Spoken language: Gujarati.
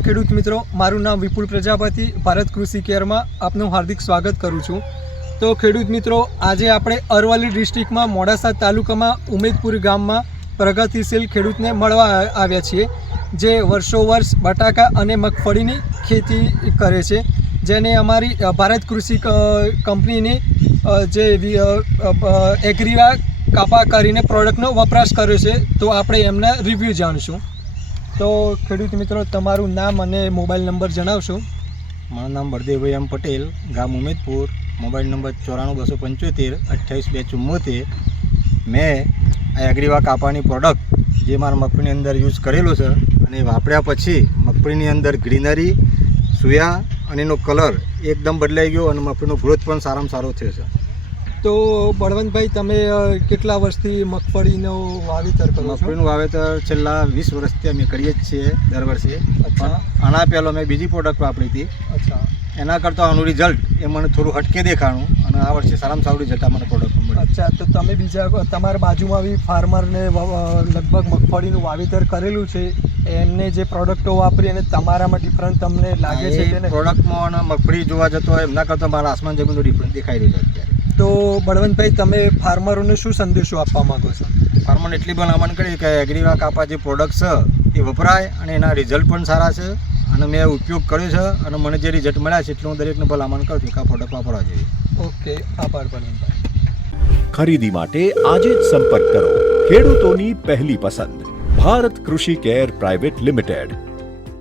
ખેડૂત મિત્રો, મારું નામ વિપુલ પ્રજાપતિ, ભારત કૃષિ કેરમાં આપનું હાર્દિક સ્વાગત કરું છું. તો ખેડૂત મિત્રો, આજે આપણે અરવલ્લી ડિસ્ટ્રિક્ટમાં મોડાસા તાલુકામાં ઉમેદપુર ગામમાં પ્રગતિશીલ ખેડૂતને મળવા આવ્યા છીએ, જે વર્ષો વર્ષ બટાકા અને મગફળીની ખેતી કરે છે, જેને અમારી ભારત કૃષિ કંપનીની જે એગ્રીવા કાપા કરીને પ્રોડક્ટનો વપરાશ કર્યો છે. તો આપણે એમના રિવ્યૂ જાણીશું. તો ખેડૂત મિત્રો, તમારું નામ અને મોબાઈલ નંબર જણાવશો? મારું નામ બળદેવભાઈ એમ પટેલ, ગામ ઉમેદપુર, મોબાઈલ નંબર 94-275-28-274. મેં આ એગ્રીવા કાપાની પ્રોડક્ટ જે મારા મગફળીની અંદર યુઝ કરેલો છે અને વાપર્યા પછી મગફળીની અંદર ગ્રીનરી, સુયા અને એનો કલર એકદમ બદલાઈ ગયો અને મગફળીનો ગ્રોથ પણ સારામાં સારો થયો છે. તો બળવંતભાઈ, તમે કેટલા વર્ષથી મગફળીનો વાવેતર કરો છો? મગફળીનું વાવેતર છેલ્લા 20 વર્ષથી અમે કરીએ જ છીએ દર વર્ષે. અચ્છા. આના પહેલાં મેં બીજી પ્રોડક્ટ વાપરી હતી. અચ્છા. એના કરતાં આનું રિઝલ્ટ એ મને થોડું હટકે દેખાણું અને આ વર્ષે સારામાં સારું રિઝલ્ટ મને પ્રોડક્ટ મળ્યું. અચ્છા, તો તમે બીજા તમારા બાજુમાં બી ફાર્મરને લગભગ મગફળીનું વાવેતર કરેલું છે, એમને જે પ્રોડક્ટો વાપરી અને તમારામાં ડિફરન્સ તમને લાગે છે કે પ્રોડક્ટમાં અને મગફળી જોવા જતો હોય એમના કરતાં મારા આસમાન જમીનનો ડિફરન્સ દેખાઈ રહ્યો છે અત્યારે. તો બળવંતભાઈ, તમે ફાર્મરોને શું સંદેશો આપવા માંગો છો? ફાર્મરને એટલી ભલામણ કરી કે એગ્રીવા કાપા જે પ્રોડક્ટ છે એ વપરાય અને એના રિઝલ્ટ પણ સારા છે અને મેં ઉપયોગ કર્યો છે અને મને જે રિઝલ્ટ મળ્યા છે એટલું હું દરેકને ભલામણ કરું છું કે આ પ્રોડક્ટ વાપરવા જોઈએ. ઓકે, આભાર બળવંતભાઈ. ખરીદી માટે આજે જ સંપર્ક કરો ખેડૂતોની પહેલી પસંદ ભારત કૃષિ કેર પ્રાઇવેટ લિમિટેડ.